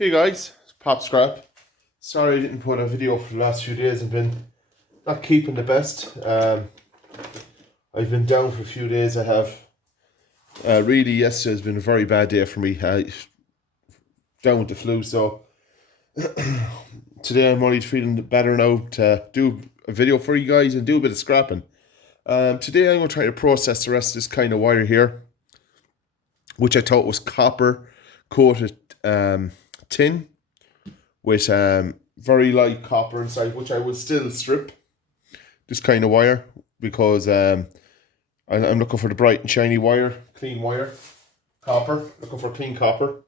Hey guys, it's Pop Scrap. Sorry I didn't put a video up for the last few days. I've been not keeping the best. I've been down for a few days. I have. Really, yesterday has been a very bad day for me. Down with the flu, so today I'm only feeling better now to do a video for you guys and do a bit of scrapping. Today I'm going to try to process the rest of this kind of wire here, which I thought was copper coated tin with very light copper inside, which I will still strip this kind of wire because I'm looking for the bright and shiny wire, clean wire, copper, looking for clean copper.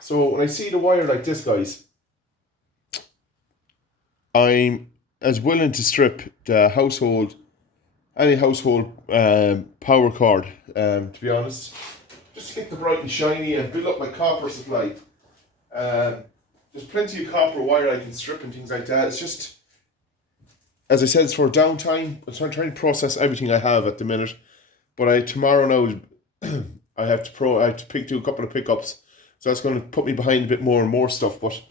So when I see the wire like this, guys, I'm as willing to strip the any household power cord, to be honest, just to get the bright and shiny and build up my copper supply. There's plenty of copper wire I can strip and things like that. It's just, as I said, it's for downtime. I'm trying to process everything I have at the minute. But tomorrow now, I have to do a couple of pickups. So that's going to put me behind a bit more and more stuff. But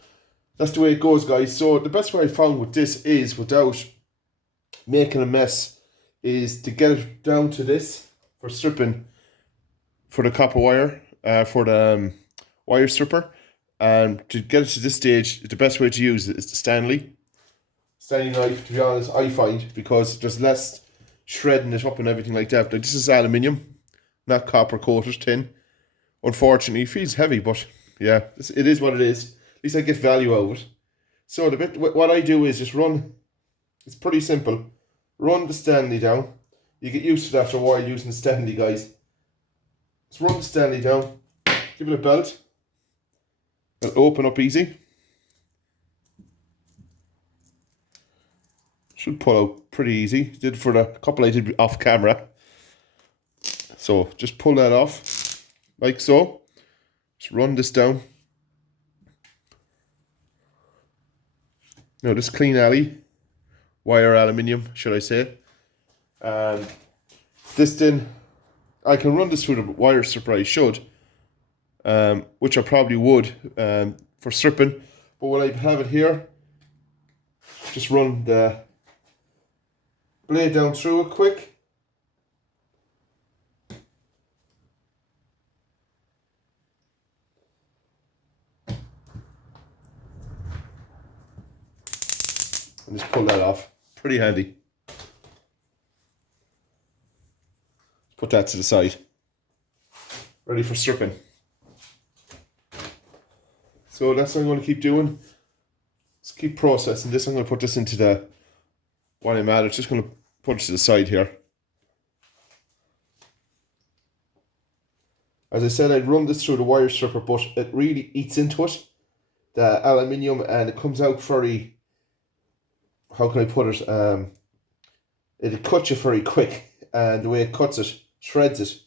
that's the way it goes, guys. So the best way I found with this is, without making a mess, is to get it down to this for stripping for the copper wire, for the wire stripper. And to get it to this stage, the best way to use it is the Stanley knife, to be honest, I find, because there's less shredding it up and everything like that. But this is aluminium, not copper coated tin. Unfortunately, it feels heavy, but yeah, it is what it is. At least I get value out of it. So what I do is just run. It's pretty simple. Run the Stanley down. You get used to that after a while using the Stanley, guys. Just run the Stanley down. Give it a belt. It'll open up easy. Should pull out pretty easy. Did for the couple I did off camera. So just pull that off, like so. Just run this down. Now this clean alley, wire aluminium, should I say. This then, I can run this through the wire stripper, I should. Which I probably would for stripping. But when I have it here, just run the blade down through it quick. And just pull that off. Pretty handy. Put that to the side. Ready for stripping. So that's what I'm going to keep doing. Just keep processing this. I'm going to put this into the while I'm at it. Just going to put it to the side here. As I said, I'd run this through the wire stripper, but it really eats into it, the aluminium, and it comes out very, how can I put it? It'll cut you very quick, and the way it cuts it, shreds it.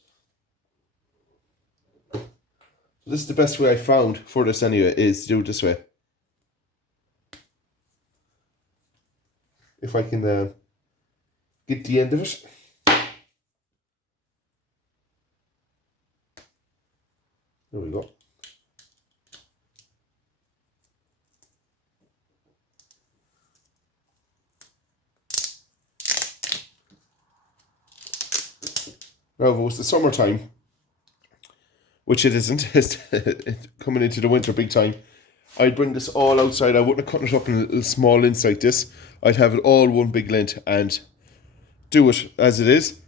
This is the best way I found for this anyway, is to do it this way. If I can get the end of it. There we go. Now, if it was the summertime, which it isn't, it's coming into the winter big time, I'd bring this all outside. I wouldn't have cut it up in little small lengths like this. I'd have it all one big length and do it as it is.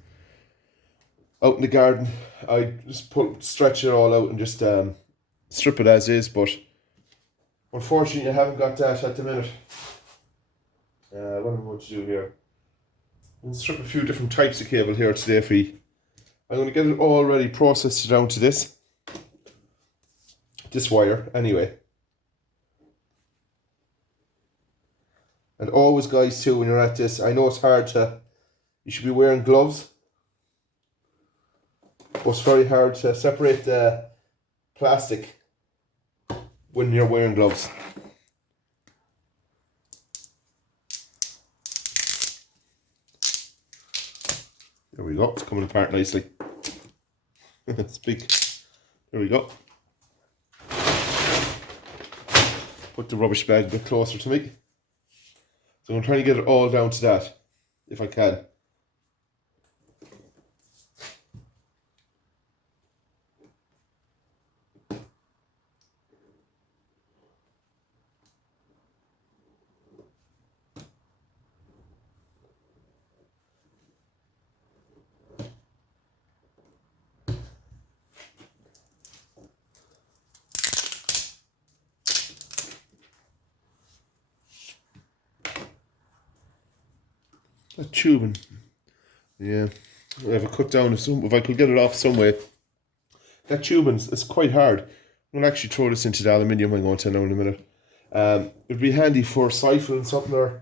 Out in the garden, I'd just stretch it all out and just strip it as is, but unfortunately I haven't got that at the minute. What am I going to do here? I'm going to strip a few different types of cable here today for you. I'm going to get it all ready, processed down to this wire anyway. And always, guys, too, when you're at this, I know it's hard you should be wearing gloves, but it's very hard to separate the plastic when you're wearing gloves. There we go, it's coming apart nicely. It's big. There we go. put the rubbish bag a bit closer to me. So I'm trying to get it all down to that, if I can. That tubing, yeah, if I cut down, if I could get it off some way. That tubing is quite hard. I'm going to actually throw this into the aluminium I'm going to now in a minute. It'd be handy for siphoning something there,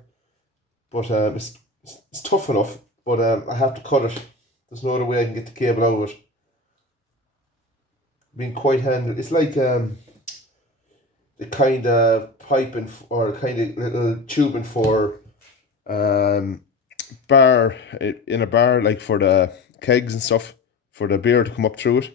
but it's tough enough, but I have to cut it. There's no other way I can get the cable out of it. Being quite handy. It's like the kind of piping or kind of little tubing for bar in a bar, like for the kegs and stuff, for the beer to come up through it.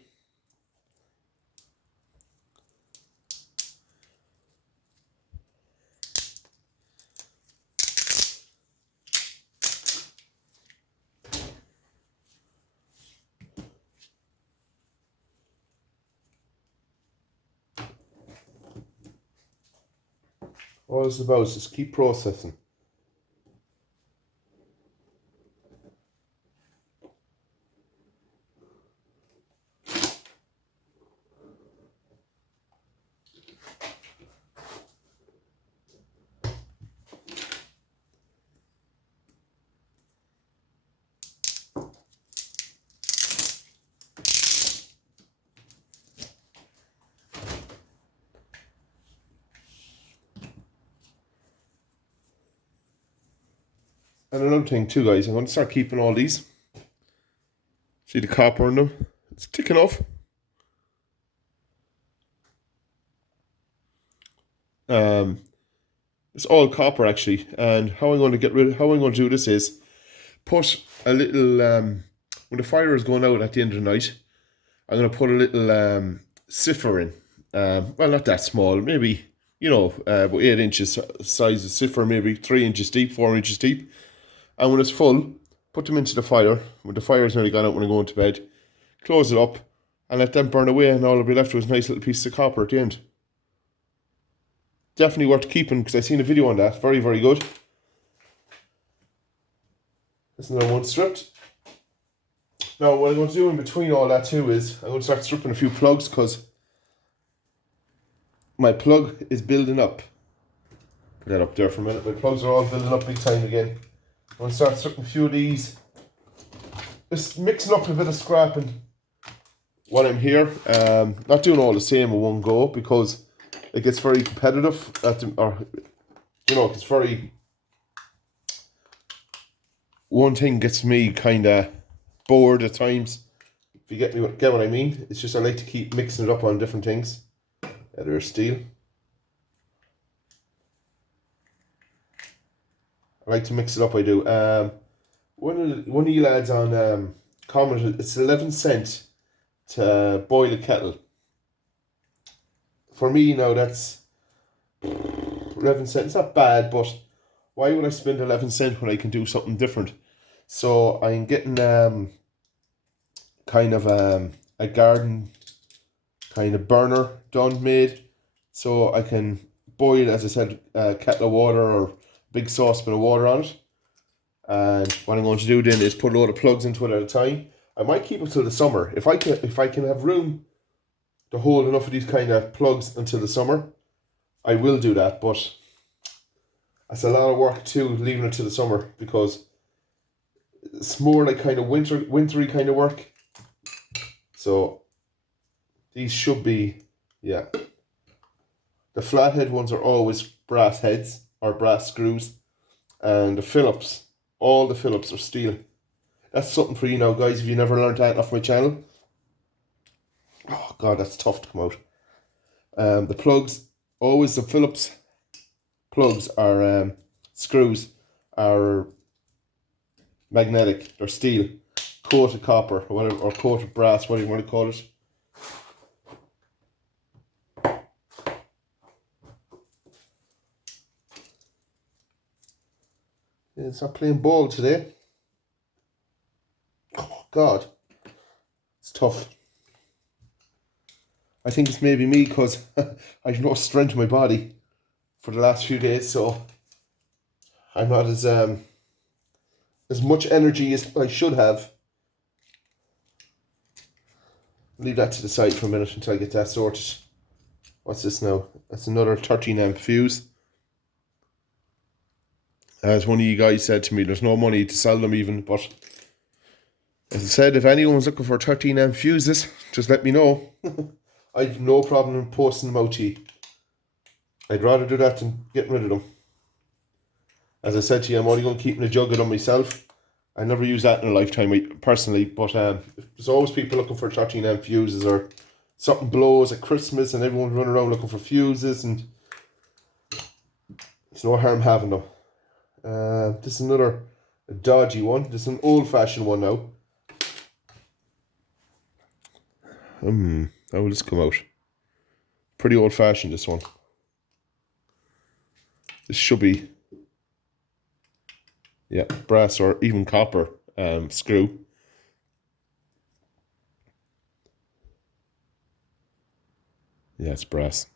All it's about is just keep processing. And another thing too, guys, I'm going to start keeping all these. See the copper in them? It's ticking off. It's all copper actually, and how I'm going to do this is put a little when the fire is going out at the end of the night, I'm going to put a little cipher in. Well, not that small, maybe about 8 inches size of cipher, maybe 3 inches deep, 4 inches deep. And when it's full, put them into the fire. When the fire's nearly gone out when I go into bed, close it up and let them burn away, and all will be left with a nice little piece of copper at the end. Definitely worth keeping because I've seen a video on that. Very, very good. That's another one stripped. Now, what I'm going to do in between all that too is I'm going to start stripping a few plugs because my plug is building up. Put that up there for a minute. My plugs are all building up big time again. I'm going to start stripping a few of these. Just mixing up a bit of scrapping while I'm here. Not doing all the same in one go because it gets very competitive it's very, one thing gets me kind of bored at times, if you get what I mean. It's just I like to keep mixing it up on different things. There's steel. I like to mix it up, I do. One of you lads on commented it's 11 cents to boil a kettle. For me now, that's 11 cents. It's not bad, but why would I spend 11 cents when I can do something different? So I'm getting kind of a garden kind of burner made, so I can boil, as I said, a kettle of water or big saucepan of water on it. And what I'm going to do then is put a load of plugs into it at a time. I might keep it till the summer if I can have room to hold enough of these kind of plugs until the summer. I will do that, but that's a lot of work too, leaving it to the summer, because it's more like kind of wintry kind of work. So these should be, yeah. The flathead ones are always brass heads or brass screws, and the Phillips, all the Phillips are steel. That's something for you now, guys, if you never learned that off my channel. Oh god, that's tough to come out. The plugs, always the Phillips plugs are screws, are magnetic, they're steel, coated copper or whatever, or coated brass, whatever you want to call it. It's not playing ball today. Oh, God. It's tough. I think it's maybe me because I have no strength in my body for the last few days, so I'm not as much energy as I should have. Leave that to the side for a minute until I get that sorted. What's this now? That's another 13 amp fuse. As one of you guys said to me, there's no money to sell them even, but as I said, if anyone's looking for 13 amp fuses, just let me know. I've no problem in posting them out to you. I'd rather do that than getting rid of them. As I said to you, I'm only going to keep a jug of them myself. I never use that in a lifetime personally, but there's always people looking for 13 amp fuses, or something blows at Christmas and everyone's running around looking for fuses, and it's no harm having them. This is another dodgy one. This is an old-fashioned one now. How will this come out? Pretty old-fashioned, this one. This should be, yeah, brass or even copper screw. Yeah, it's brass.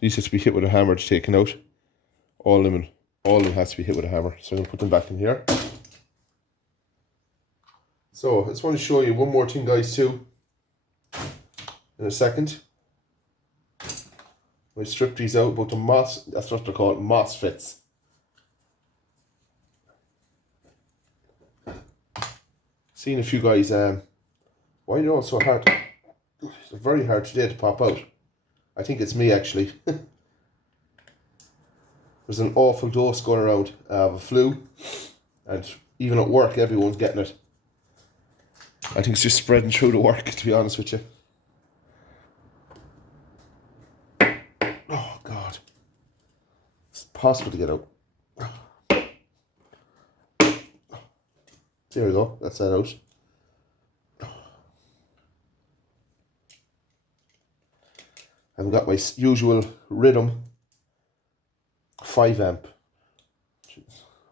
These have to be hit with a hammer to taken out. All of them has to be hit with a hammer. So I'm going to put them back in here. So I just want to show you one more thing, guys, too. In a second. I strip these out, but that's what they're called, MOSFETs. Seen a few guys, why are they all so hard? It's very hard today to pop out. I think it's me, actually. There's an awful dose going around of a flu, and even at work everyone's getting it. I think it's just spreading through the work, to be honest with you. Oh God, it's possible to get out. There we go, that's that out. I've got my usual Rhythm 5 amp.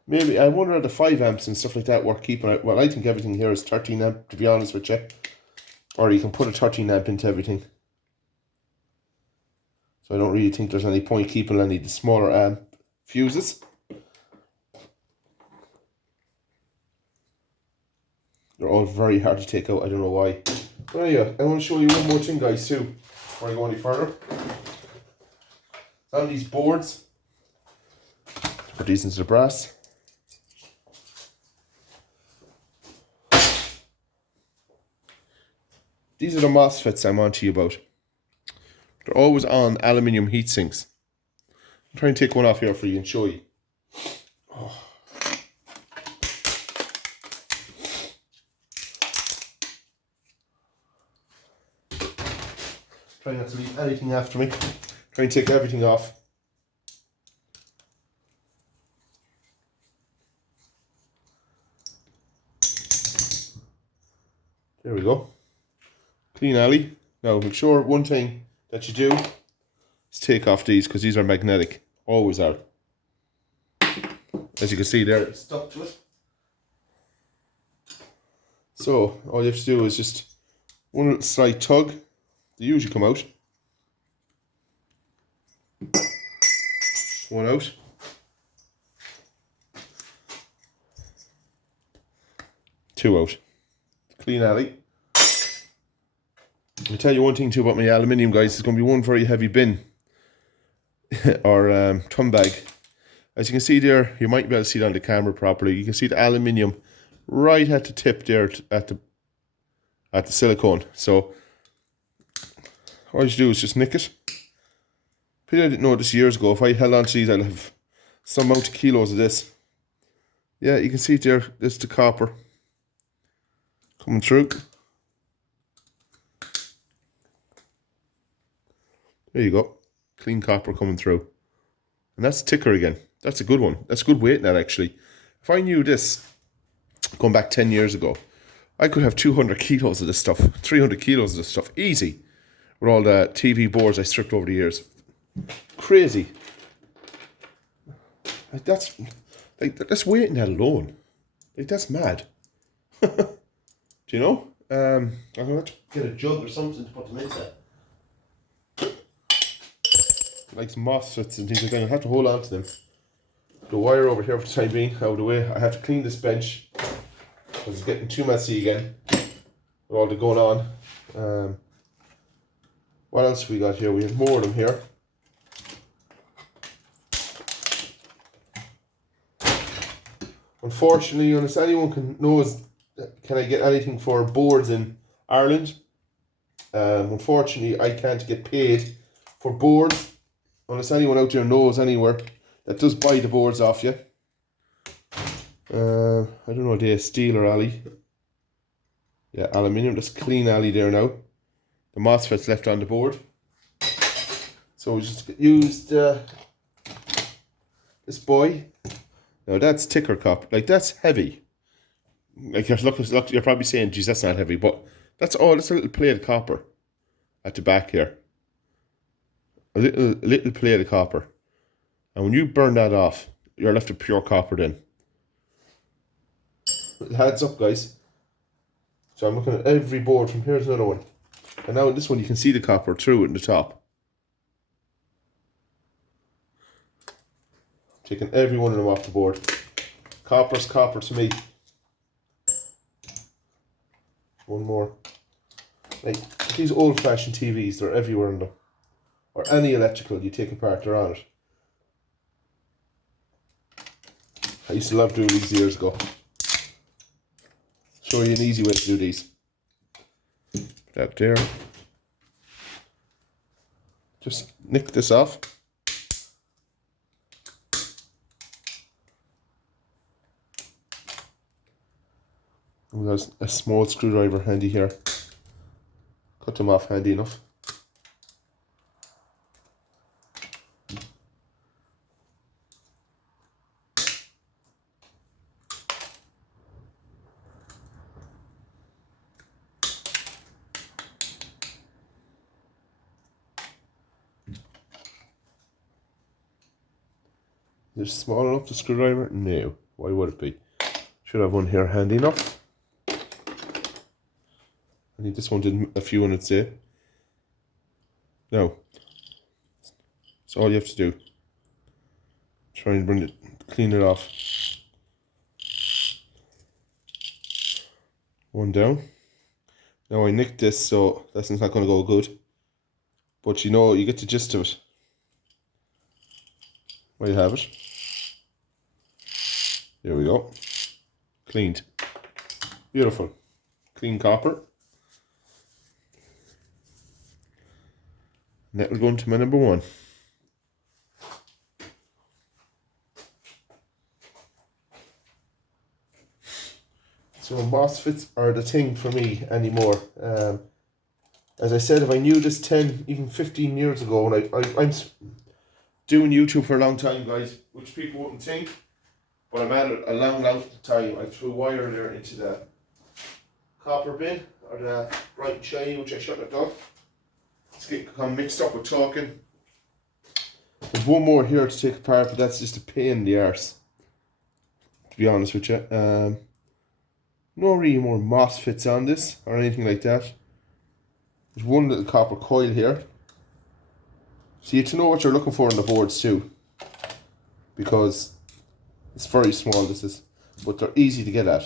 Maybe I wonder if the 5 amps and stuff like that worth keeping out. Well, I think everything here is 13 amp, to be honest with you. Or you can put a 13 amp into everything. So I don't really think there's any point keeping any of the smaller amp fuses. They're all very hard to take out, I don't know why. But anyway, I want to show you one more thing, guys, too, before I go any further. On these boards, put these into the brass. These are the MOSFETs I'm on to you about. They're always on aluminium heat sinks. I'll try and take one off here for you and show you. Oh. Try not to leave anything after me. Try and take everything off. There we go. Clean alley. Now, make sure one thing that you do is take off these, because these are magnetic. Always are. As you can see there, it's stuck to it. So, all you have to do is just one little slight tug. They usually come out. One out. Two out. Clean alley. I'll tell you one thing too about my aluminium, guys. It's going to be one very heavy bin or ton bag. As you can see there, you might be able to see it on the camera properly. You can see the aluminium right at the tip there at the silicone. So all you do is just nick it. I didn't know this years ago. If I held on to these, I'd have some amount of kilos of this. Yeah, you can see it there. This is the copper coming through. There you go. Clean copper coming through. And that's ticker again. That's a good one. That's good weight in that, actually. If I knew this going back 10 years ago, I could have 200 kilos of this stuff, 300 kilos of this stuff, easy, with all the TV boards I stripped over the years. Crazy. Like that's waiting that alone. Like that's mad. Do you know? I'm gonna have to get a jug or something to put them into. Like some MOSFETs and things like that. I have to hold on to them. The wire over here for the time being out of the way. I have to clean this bench because it's getting too messy again with all the going on. What else we got here? We have more of them here. Unfortunately, unless anyone knows, can I get anything for boards in Ireland? Unfortunately, I can't get paid for boards unless anyone out there knows anywhere that does buy the boards off you. I don't know, they steel or alley. Yeah, aluminium. Just clean alley there now. The MOSFETs left on the board. So we just used this boy. Now that's thicker copper. Like that's heavy. Like look, you're probably saying, geez, that's not heavy, but that's all. That's a little plate of copper at the back here. A little plate of copper. And when you burn that off, you're left with pure copper then. It adds up, guys. So I'm looking at every board from here's another one. And now in this one you can see the copper through it in the top. Taking every one of them off the board. Copper's copper to me. One more. Like these old-fashioned TVs, they're everywhere in them. Or any electrical you take apart, they're on it. I used to love doing these years ago. Show you an easy way to do these. Put that there. Just nick this off. There's a small screwdriver handy here. Cut them off handy enough. Is it small enough, the screwdriver? No. Why would it be? Should have one here handy enough. I think this one did a few minutes there. Now, that's all you have to do. Try and bring it, clean it off. One down. Now I nicked this, so that's not going to go good. But you know, you get the gist of it. There you have it. There we go. Cleaned. Beautiful. Clean copper. And that will go into my number one. So MOSFETs are the thing for me anymore. As I said, if I knew this 10, even 15 years ago, and I'm doing YouTube for a long time, guys, which people wouldn't think, but I'm at it a long time. I threw wire there into the copper bin, or the bright and shiny, which I shouldn't have done. It's getting mixed up with talking. There's one more here to take apart, but that's just a pain in the arse, to be honest with you. No really more MOSFETs on this, or anything like that. There's one little copper coil here. So you have to know what you're looking for on the boards too, because it's very small, this is, but they're easy to get at.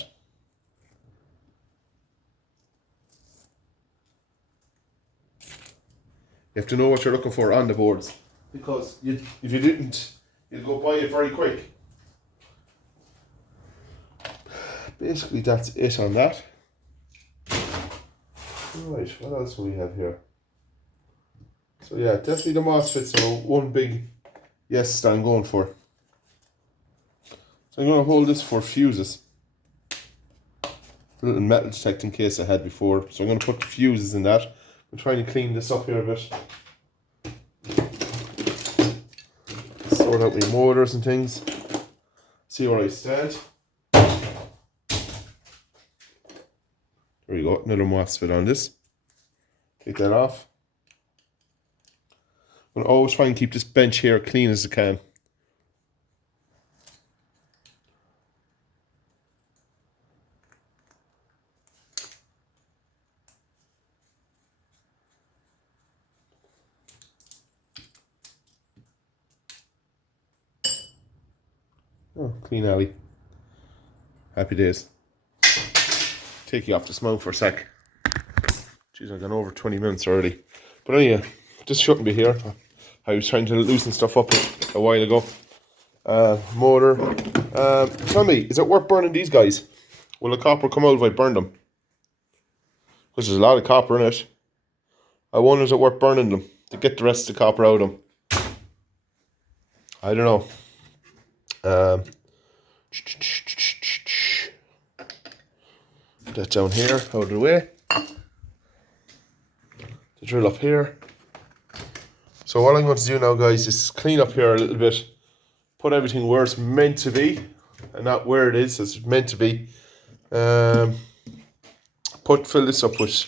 You have to know what you're looking for on the boards, because if you didn't, you'd go buy it very quick. Basically, that's it on that. Right, what else do we have here? So yeah, definitely the MOSFETs are one big yes that I'm going for. So I'm going to hold this for fuses. The little metal detecting case I had before. So I'm going to put the fuses in that. I'm trying to clean this up here a bit. Sort out my motors and things. See where I stand. There we go, another MOSFET on this. Take that off. I'm going to always try and keep this bench here clean as I can. Oh, clean alley. Happy days. Take you off this mount for a sec. Jeez, I've gone over 20 minutes already. But anyway, this shouldn't be here. I was trying to loosen stuff up a while ago. Motor. Tell me, is it worth burning these guys? Will the copper come out if I burn them? Because there's a lot of copper in it. I wonder, is it worth burning them to get the rest of the copper out of them? I don't know. Put that down here, out of the way. The drill up here. So what I'm going to do now, guys, is clean up here a little bit. Put everything where it's meant to be, and not where it is. It's meant to be. Fill this up with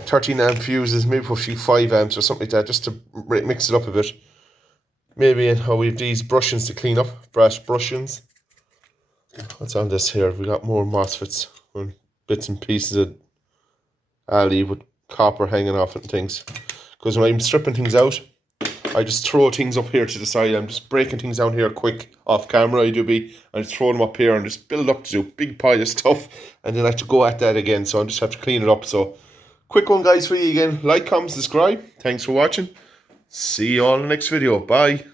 13 amp fuses, maybe put a few 5 amps or something like that, just to mix it up a bit. Maybe we have these brushings to clean up, brass brushings. What's on this here? We got more MOSFETs and bits and pieces of alley with copper hanging off and things. Because when I'm stripping things out, I just throw things up here to the side. I'm just breaking things down here quick off camera. I do be, and just throw them up here and just build up to do a big pile of stuff, and then I have to go at that again. So I just have to clean it up. So quick one, guys, for you again. Like, comment, subscribe. Thanks for watching. See you all in the next video. Bye.